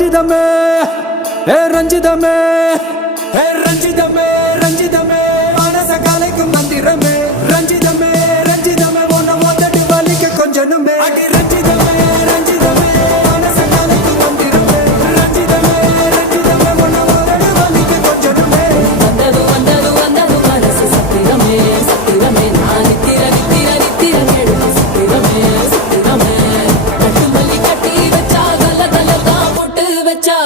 ரஞ்சிதமே ரஞ்சிதமே ரஞ்சிதமே ரஞ்சிதமே மனச கலைக்கும் மந்திரமே ரஞ்சிதமே ரஞ்சிதமே உன்னை மொத்தடி வலிக்க கொஞ்சனுமே அடி ரஞ்சிதமே ரஞ்சிதமே மனச கலைக்கும் மந்திரமே ரஞ்சிதமே ரஞ்சிதமே உன்னை மொத்தடி வலிக்க கொஞ்சனுமே வந்தது வந்தது வந்தது மனசு சத்திரமே சத்திரமே நான் நித்திர நித்திர நித்திர கேடு சத்திரமே சத்திரமே கட்டு மல்லி கட்டி வச்சா கல கல தான் போட்டு வச்சா